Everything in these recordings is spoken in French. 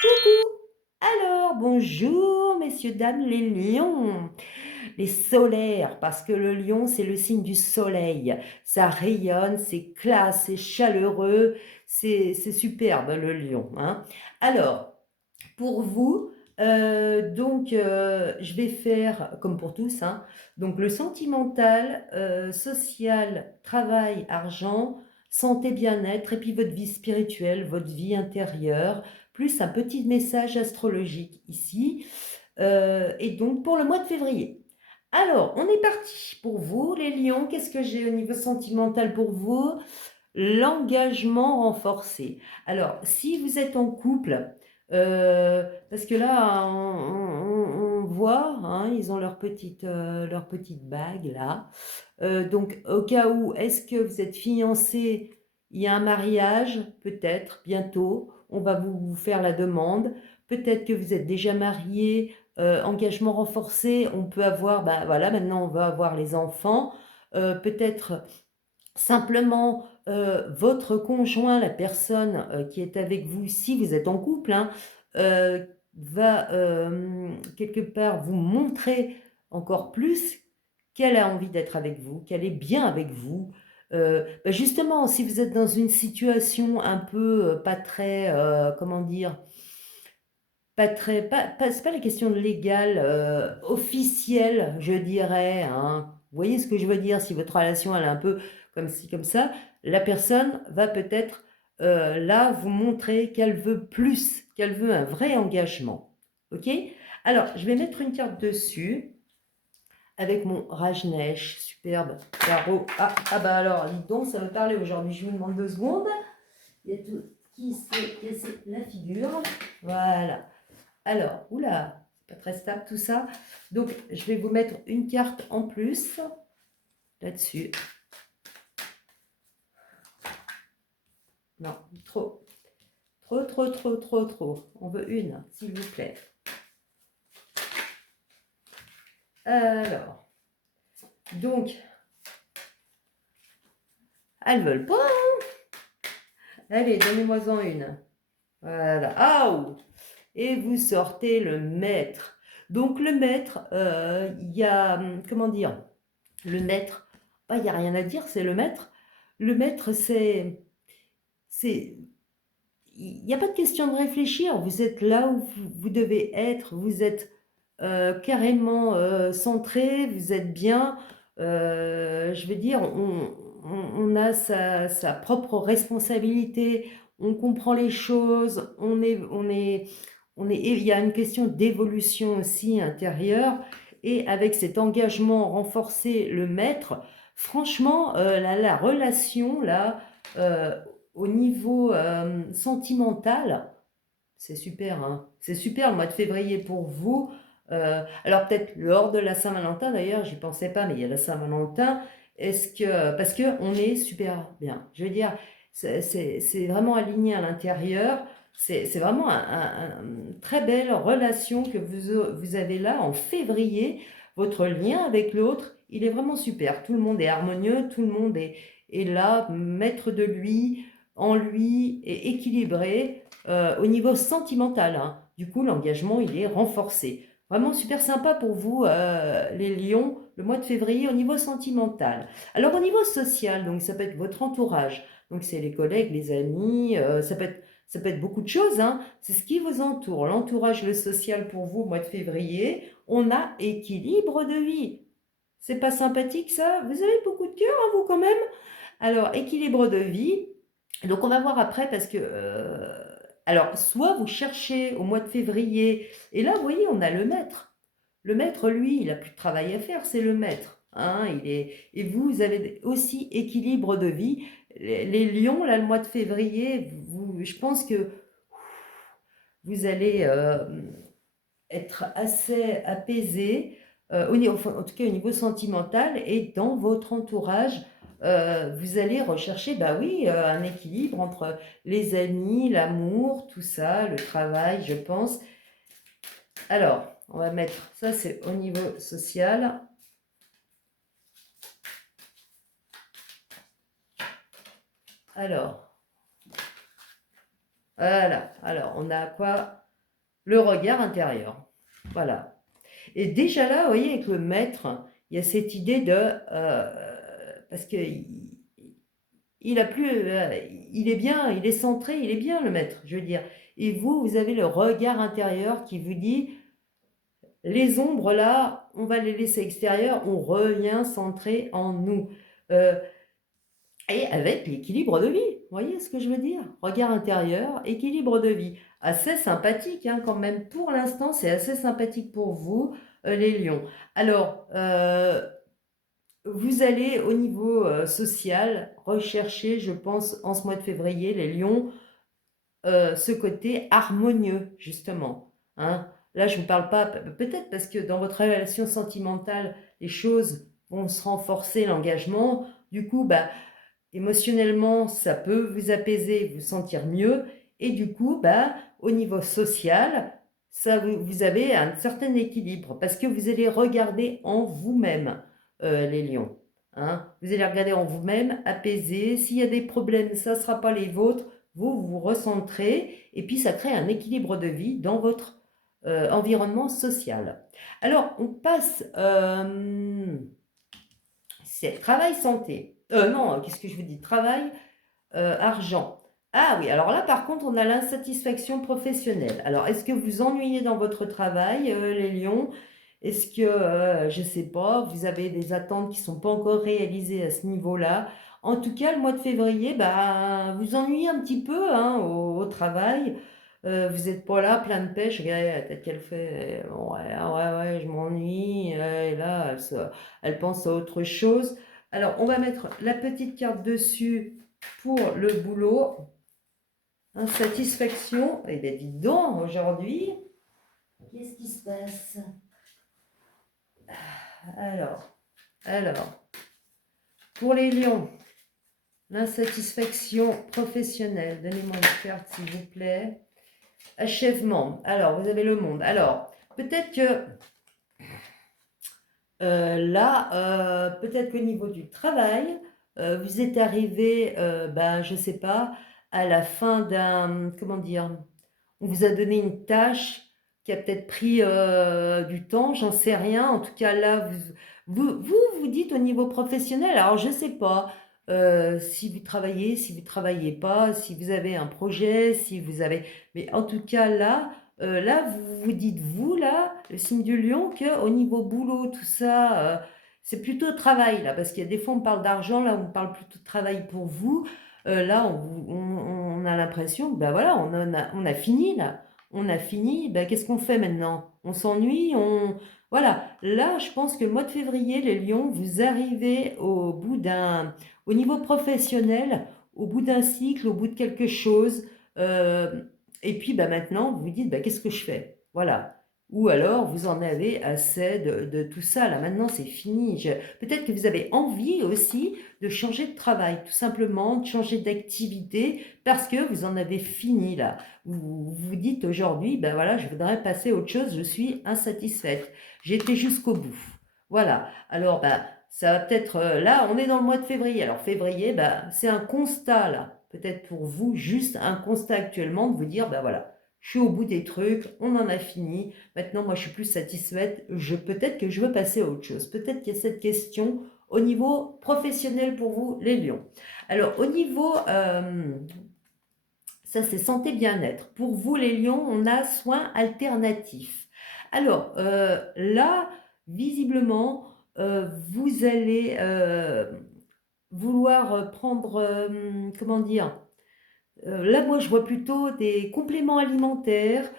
Coucou! Alors, bonjour, messieurs, dames, les lions, les solaires, parce que le lion, c'est le signe du soleil. Ça rayonne, c'est classe, c'est chaleureux, c'est superbe, le lion, hein. Alors, pour vous, je vais faire, comme pour tous, hein, donc le sentimental, social, travail, argent, santé, bien-être, et puis votre vie spirituelle, votre vie intérieure, plus un petit message astrologique ici, et donc pour le mois de février. Alors, on est parti pour vous, les lions. Qu'est-ce que j'ai au niveau sentimental pour vous? L'engagement renforcé. Alors, si vous êtes en couple, parce que là, on voit, hein, ils ont leur petite bague là. Donc, au cas où, est-ce que vous êtes fiancé? Il y a un mariage, peut-être, bientôt. On va vous faire la demande. Peut-être que vous êtes déjà marié, engagement renforcé. On peut avoir, ben voilà, maintenant on va avoir les enfants. Peut-être simplement, votre conjoint, la personne, qui est avec vous, si vous êtes en couple, hein, va, quelque part vous montrer encore plus qu'elle a envie d'être avec vous, qu'elle est bien avec vous. Justement, si vous êtes dans une situation un peu, pas très, comment dire? Pas c'est pas la question de légal, officielle, je dirais, hein. Vous voyez ce que je veux dire? Si votre relation, elle est un peu comme ci, comme ça, la personne va peut-être, là, vous montrer qu'elle veut plus, qu'elle veut un vrai engagement. OK? Alors, je vais mettre une carte dessus avec mon Rajneesh, superbe tarot. Ah bah alors, dites donc, ça veut parler aujourd'hui. Je vous demande 2 secondes. Il y a tout qui s'est cassé la figure. Voilà. Alors, oula, c'est pas très stable tout ça. Donc, je vais vous mettre une carte en plus là-dessus. Non, trop. Trop, trop, trop, trop, trop. On veut une, s'il vous plaît. Alors, donc, elles veulent pas. Allez, donnez-moi-en une. Voilà. Ah, et vous sortez le maître. Donc, le maître, il y a, comment dire, le maître, il n'y a rien à dire, c'est le maître. Le maître, c'est, il n'y a pas de question de réfléchir. Vous êtes là où vous devez être. Vous êtes carrément centré. Vous êtes bien. Je veux dire, on a sa propre responsabilité. On comprend les choses. Il y a une question d'évolution aussi intérieure. Et avec cet engagement renforcé, le maître, franchement, la relation là. Au niveau sentimental, c'est super, hein. C'est super le mois de février pour vous. Alors peut-être lors de la Saint-Valentin, d'ailleurs, j'y pensais pas, mais il y a la Saint-Valentin. Parce que on est super bien. Je veux dire, c'est vraiment aligné à l'intérieur. C'est vraiment une très belle relation que vous avez là en février. Votre lien avec l'autre, il est vraiment super. Tout le monde est harmonieux, tout le monde est là, maître de lui, en lui, et équilibré au niveau sentimental, hein. Du coup, l'engagement, il est renforcé. Vraiment super sympa pour vous, les lions, le mois de février au niveau sentimental. Alors, au niveau social, donc ça peut être votre entourage. Donc, c'est les collègues, les amis, ça peut être beaucoup de choses, hein. C'est ce qui vous entoure. L'entourage, le social pour vous, au mois de février, on a équilibre de vie. C'est pas sympathique ça? Vous avez beaucoup de cœur, hein, vous, quand même? Alors, équilibre de vie. Donc, on va voir après parce que, alors, soit vous cherchez au mois de février, et là, vous voyez, on a le maître. Le maître, lui, il a plus de travail à faire, c'est le maître, hein, et vous avez aussi équilibre de vie. Les lions, là, le mois de février, je pense que vous allez être assez apaisé, enfin, en tout cas au niveau sentimental, et dans votre entourage, vous allez rechercher, bah oui, un équilibre entre les amis, l'amour, tout ça, le travail, je pense. Alors, on va mettre, ça c'est au niveau social. Alors, voilà, alors on a quoi? le regard intérieur. Voilà. Et déjà là, vous voyez, avec le maître, il y a cette idée de... parce que il a plus, il est bien, il est centré, il est bien le maître, je veux dire. Et vous, vous avez le regard intérieur qui vous dit, les ombres là, on va les laisser extérieures, on revient centré en nous. Euh, et avec l'équilibre de vie, vous voyez ce que je veux dire? Regard intérieur, équilibre de vie. Assez sympathique hein, quand même. Pour l'instant, c'est assez sympathique pour vous, les lions. Alors, vous allez au niveau social rechercher, je pense, en ce mois de février, les lions, ce côté harmonieux, justement. Hein. Là, je ne vous parle pas, peut-être parce que dans votre relation sentimentale, les choses vont se renforcer, l'engagement. Du coup, bah, émotionnellement, ça peut vous apaiser, vous sentir mieux. Et du coup, bah, au niveau social, ça, vous avez un certain équilibre parce que vous allez regarder en vous-même, les lions. Hein. Vous allez regarder en vous-même, apaiser. S'il y a des problèmes, ça ne sera pas les vôtres. Vous vous recentrez et puis ça crée un équilibre de vie dans votre environnement social. Alors, on passe... c'est travail santé. Non, qu'est-ce que je vous dis? Travail, argent. Ah oui, alors là, par contre, on a l'insatisfaction professionnelle. Alors, est-ce que vous ennuyez dans votre travail, les lions? Est-ce que, je ne sais pas, vous avez des attentes qui ne sont pas encore réalisées à ce niveau-là? En tout cas, le mois de février, bah, vous ennuyez un petit peu hein, au travail. Vous n'êtes pas là, plein de pêche. Regardez la tête qu'elle fait. Ouais, ouais, je m'ennuie. Et là, elle pense à autre chose. Alors, on va mettre la petite carte dessus pour le boulot. Insatisfaction. Eh bien, dis donc, aujourd'hui, qu'est-ce qui se passe? Alors, pour les lions, l'insatisfaction professionnelle. Donnez-moi une carte, s'il vous plaît. Achèvement. Alors, vous avez le monde. Alors, peut-être que là, peut-être qu'au niveau du travail, vous êtes arrivé, ben, je ne sais pas, à la fin d'un, comment dire, on vous a donné une tâche qui a peut-être pris du temps, j'en sais rien. En tout cas, là, vous dites au niveau professionnel, alors je ne sais pas si vous travaillez, si vous ne travaillez pas, si vous avez un projet, si vous avez... Mais en tout cas, là, vous vous dites, vous, là, le signe du lion, qu'au niveau boulot, tout ça, c'est plutôt travail, là, parce qu'il y a des fois, on parle d'argent, là, on parle plutôt de travail pour vous. Là, on a l'impression que, ben voilà, on a fini, là. On a fini, ben, qu'est-ce qu'on fait maintenant? On s'ennuie, Voilà, là, je pense que le mois de février, les lions, vous arrivez au niveau professionnel, au bout d'un cycle, au bout de quelque chose. euh, et puis bah, maintenant, vous vous dites, bah, qu'est-ce que je fais? Voilà. Ou alors, vous en avez assez de tout ça. Là, maintenant, c'est fini. Peut-être que vous avez envie aussi de changer de travail, tout simplement, de changer d'activité, parce que vous en avez fini, là. Vous vous dites aujourd'hui, ben voilà, je voudrais passer à autre chose, je suis insatisfaite. J'ai été jusqu'au bout. Voilà. Alors, bah, ça va peut-être... là, on est dans le mois de février. Alors, février, bah, c'est un constat, là peut-être pour vous, juste un constat actuellement de vous dire, ben voilà, je suis au bout des trucs, on en a fini, maintenant moi je suis plus satisfaite, peut-être que je veux passer à autre chose. Peut-être qu'il y a cette question au niveau professionnel pour vous, les lions. Alors au niveau, ça c'est santé bien-être. Pour vous les lions, on a soins alternatifs. Alors là, visiblement, vous allez vouloir prendre, comment dire, là, moi, je vois plutôt des compléments alimentaires,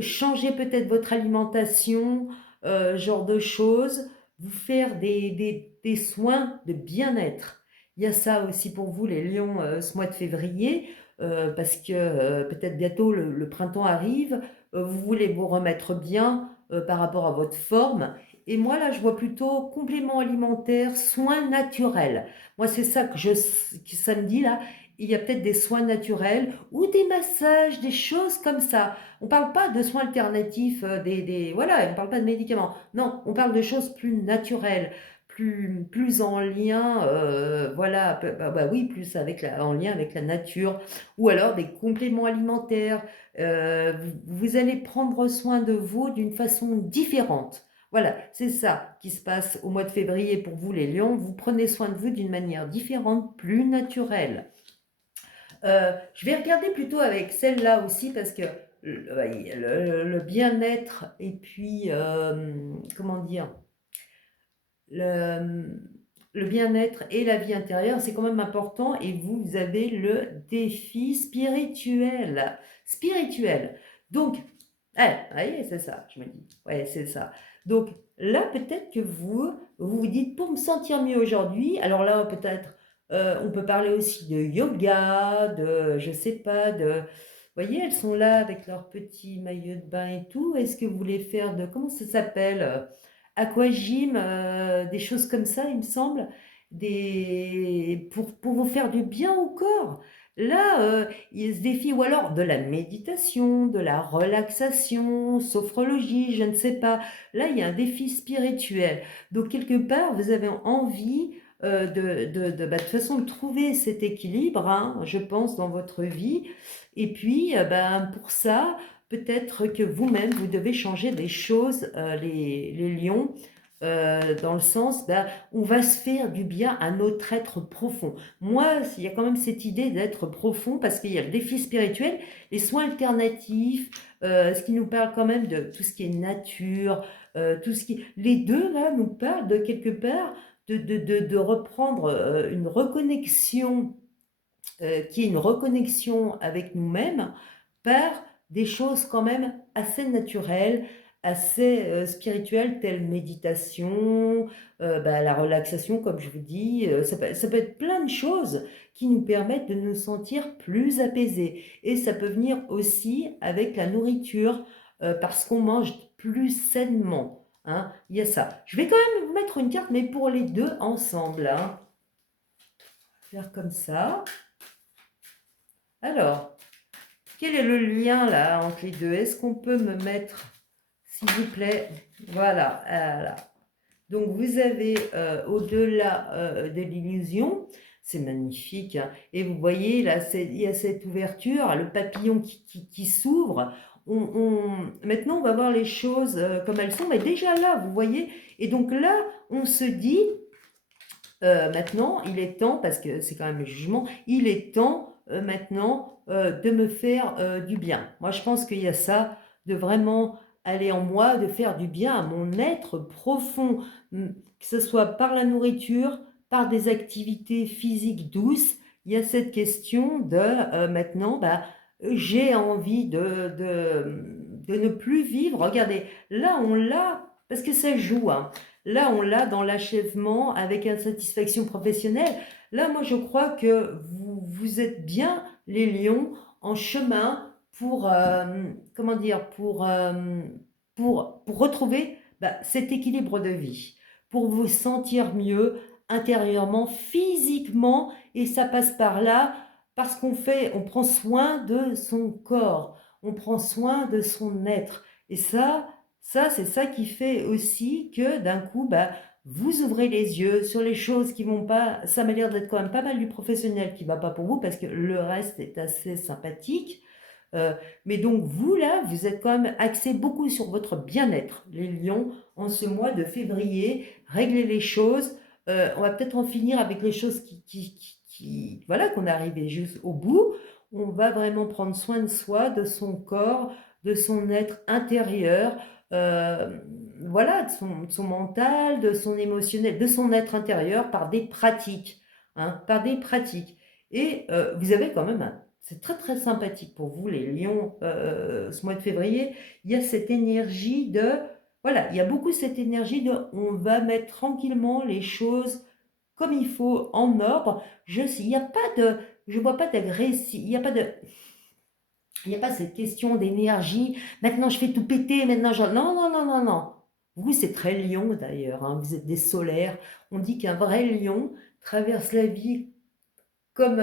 changer peut-être votre alimentation, genre de choses, vous faire des soins de bien-être. Il y a ça aussi pour vous, les lions, ce mois de février, parce que peut-être bientôt le printemps arrive, vous voulez vous remettre bien par rapport à votre forme. Et moi, là, je vois plutôt compléments alimentaires, soins naturels. Moi, c'est ça que ça me dit là, il y a peut-être des soins naturels ou des massages, des choses comme ça. On ne parle pas de soins alternatifs, voilà, on ne parle pas de médicaments. Non, on parle de choses plus naturelles. plus en lien, voilà, oui, plus en lien avec la nature, ou alors des compléments alimentaires. Vous allez prendre soin de vous d'une façon différente. Voilà, c'est ça qui se passe au mois de février pour vous les lions. Vous prenez soin de vous d'une manière différente, plus naturelle. Je vais regarder plutôt avec celle-là aussi parce que le bien-être et puis, comment dire, le, le bien-être et la vie intérieure, c'est quand même important. Et vous avez le défi spirituel. Spirituel. Donc, voyez, c'est ça, je me dis. Ouais, c'est ça. Donc là, peut-être que vous dites, pour me sentir mieux aujourd'hui, alors là, peut-être, on peut parler aussi de yoga, je sais pas, vous voyez, elles sont là avec leur petit maillot de bain et tout. Est-ce que vous voulez faire comment ça s'appelle? Aquagym, des choses comme ça, il me semble, pour vous faire du bien au corps. Là, il se défie, ou alors de la méditation, de la relaxation, sophrologie, je ne sais pas. Là, il y a un défi spirituel. Donc, quelque part, vous avez envie de toute façon, de trouver cet équilibre, hein, je pense, dans votre vie. Et puis, pour ça, peut-être que vous-même, vous devez changer des choses, les lions, dans le sens, on va se faire du bien à notre être profond. Moi, il y a quand même cette idée d'être profond parce qu'il y a le défi spirituel, les soins alternatifs, ce qui nous parle quand même de tout ce qui est nature, tout ce qui... Les deux, là, nous parlent de quelque part de reprendre une reconnexion, qui est une reconnexion avec nous-mêmes par des choses quand même assez naturelles, assez spirituelles, telles méditation, la relaxation, comme je vous dis. Ça peut être plein de choses qui nous permettent de nous sentir plus apaisés. Et ça peut venir aussi avec la nourriture, parce qu'on mange plus sainement. Hein. Il y a ça. Je vais quand même vous mettre une carte, mais pour les deux ensemble. Hein. Faire comme ça. Alors, quel est le lien là entre les deux? Est-ce qu'on peut me mettre, s'il vous plaît, voilà, voilà. Donc vous avez au-delà de l'illusion, c'est magnifique, hein. Et vous voyez là, il y a cette ouverture, le papillon qui s'ouvre. Maintenant, on va voir les choses comme elles sont, mais déjà là, vous voyez. Et donc là, on se dit, maintenant, il est temps, parce que c'est quand même le jugement, il est temps maintenant de me faire du bien. Moi, je pense qu'il y a ça, de vraiment aller en moi, de faire du bien à mon être profond, que ce soit par la nourriture, par des activités physiques douces. Il y a cette question de maintenant, j'ai envie de ne plus vivre. Regardez, là, on l'a, parce que ça joue, hein. Là, on l'a dans l'achèvement avec insatisfaction professionnelle. Là, moi, je crois que vous êtes bien, les lions, en chemin pour, comment dire, pour retrouver cet équilibre de vie, pour vous sentir mieux intérieurement, physiquement, et ça passe par là, parce on prend soin de son corps, on prend soin de son être. Et ça, c'est ça qui fait aussi que d'un coup, vous ouvrez les yeux sur les choses qui vont pas. Ça m'a l'air d'être quand même pas mal du professionnel qui va pas pour vous parce que le reste est assez sympathique. Mais donc vous là, vous êtes quand même axé beaucoup sur votre bien-être, les lions, en ce mois de février. Régler les choses. On va peut-être en finir avec les choses voilà, qu'on est arrivé juste au bout. On va vraiment prendre soin de soi, de son corps, de son être intérieur, euh, voilà, de son mental, de son émotionnel, de son être intérieur par des pratiques, hein, par des pratiques. Et vous avez quand même c'est très très sympathique pour vous les lions, ce mois de février. Il y a cette énergie voilà, il y a beaucoup cette énergie on va mettre tranquillement les choses comme il faut en ordre. Il n'y a pas je vois pas d'agressivité, il n'y a pas cette question d'énergie. Maintenant, je fais tout péter. Maintenant, non, non, non, non, non. Vous, c'est très lion d'ailleurs. Hein, vous êtes des solaires. On dit qu'un vrai lion traverse la vie comme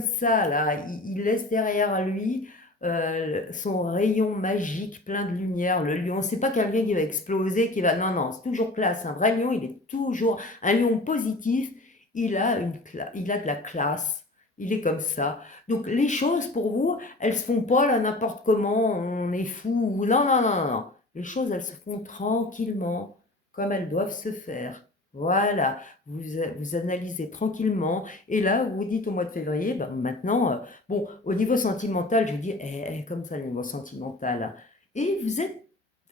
ça, là. Il laisse derrière lui son rayon magique plein de lumière. Le lion, c'est pas quelqu'un qui va exploser, qui va non, non, c'est toujours classe. Un vrai lion, il est toujours un lion positif, il a de la classe, il est comme ça. Donc les choses pour vous, elles se font pas là n'importe comment, on est fou ou non, non, non, non, non. Les choses, elles se font tranquillement, comme elles doivent se faire. Voilà, vous analysez tranquillement et là, vous vous dites au mois de février, ben maintenant, bon, au niveau sentimental, je vous dis, comme ça, le niveau sentimental, hein. Et vous avez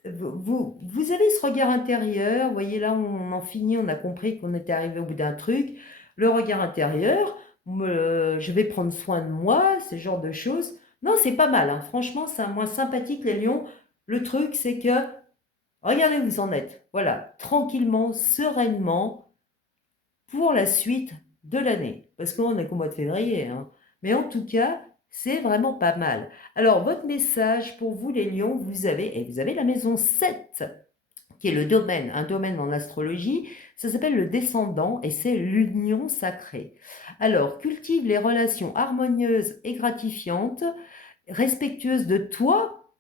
ce regard intérieur, vous voyez là, on en finit, on a compris qu'on était arrivé au bout d'un truc. Le regard intérieur, je vais prendre soin de moi, ce genre de choses. Non, c'est pas mal, hein. Franchement, c'est un moins sympathique, les lions. Le truc, c'est que, regardez où vous en êtes. Voilà, tranquillement, sereinement, pour la suite de l'année. Parce qu'on n'est qu'au mois de février, hein. Mais en tout cas, c'est vraiment pas mal. Alors, votre message pour vous, les lions, vous avez la maison 7, qui est le domaine, un domaine en astrologie. Ça s'appelle le descendant et c'est l'union sacrée. Alors, cultive les relations harmonieuses et gratifiantes, respectueuses de toi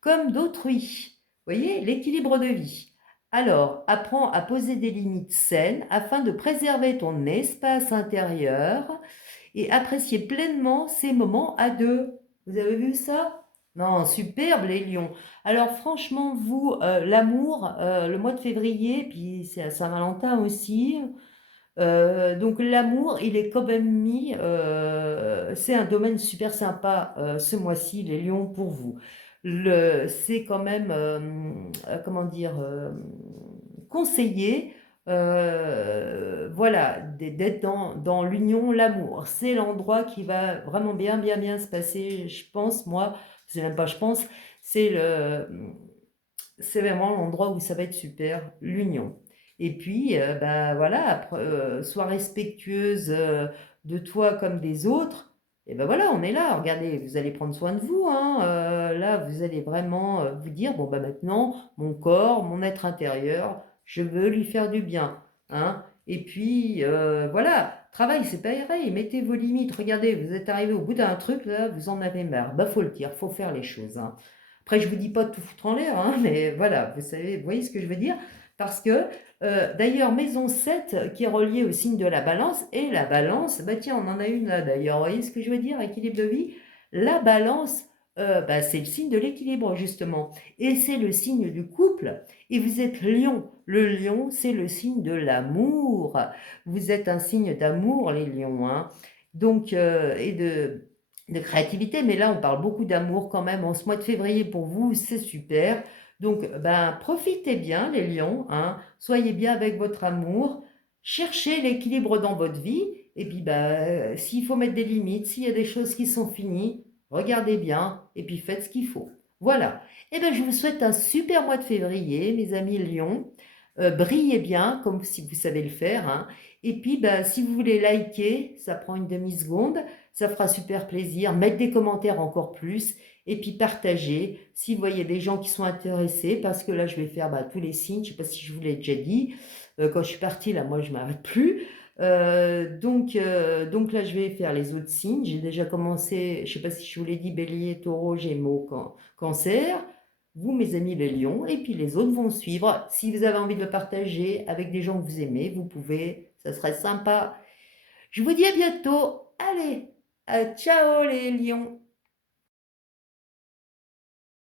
comme d'autrui. Vous voyez, l'équilibre de vie. Alors, apprends à poser des limites saines afin de préserver ton espace intérieur et apprécier pleinement ces moments à deux. Vous avez vu ça? Non, superbe les lions. Alors franchement, vous, l'amour, le mois de février, puis c'est à Saint-Valentin aussi. Donc l'amour, il est quand même mis, c'est un domaine super sympa ce mois-ci, les lions, pour vous. C'est quand même, comment dire, conseillé, voilà, d'être dans l'union, l'amour. C'est l'endroit qui va vraiment bien, bien, bien se passer, je pense, moi, c'est même pas je pense, c'est c'est vraiment l'endroit où ça va être super, l'union. Et puis, bah, voilà, sois respectueuse de toi comme des autres. Et ben voilà, on est là. Regardez, vous allez prendre soin de vous, hein. Là, vous allez vraiment vous dire, bon, bah maintenant, mon corps, mon être intérieur, je veux lui faire du bien, hein. Et puis, voilà, travail, c'est pareil. Mettez vos limites. Regardez, vous êtes arrivé au bout d'un truc, là, vous en avez marre. Bah, faut le dire, faut faire les choses, hein. Après, je ne vous dis pas de tout foutre en l'air, hein, mais voilà, vous savez, vous voyez ce que je veux dire? Parce que, d'ailleurs, maison 7 qui est reliée au signe de la balance, et la balance, bah tiens, on en a une là d'ailleurs, vous voyez ce que je veux dire? Équilibre de vie. La balance, bah, c'est le signe de l'équilibre, justement. Et c'est le signe du couple. Et vous êtes lion. Le lion, c'est le signe de l'amour. Vous êtes un signe d'amour, les lions, hein. Donc, et de créativité, mais là on parle beaucoup d'amour quand même en ce mois de février pour vous, c'est super. Donc ben profitez bien les lions, hein, soyez bien avec votre amour, cherchez l'équilibre dans votre vie, et puis ben, s'il faut mettre des limites, s'il y a des choses qui sont finies, regardez bien, et puis faites ce qu'il faut. Voilà. Et ben je vous souhaite un super mois de février, mes amis lions. Brillez bien, comme si vous savez le faire, hein. Et puis, ben, si vous voulez liker, ça prend une demi-seconde. Ça fera super plaisir. Mettre des commentaires encore plus. Et puis partager si vous voyez des gens qui sont intéressés. Parce que là, je vais faire bah, tous les signes. Je ne sais pas si je vous l'ai déjà dit. Quand je suis partie, là, moi, je ne m'arrête plus. Donc là, je vais faire les autres signes. J'ai déjà commencé, je ne sais pas si je vous l'ai dit, Bélier, Taureau, Gémeaux, Cancer. Vous, mes amis, les lions. Et puis les autres vont suivre. Si vous avez envie de le partager avec des gens que vous aimez, vous pouvez. Ça serait sympa. Je vous dis à bientôt. Allez! Ciao les lions!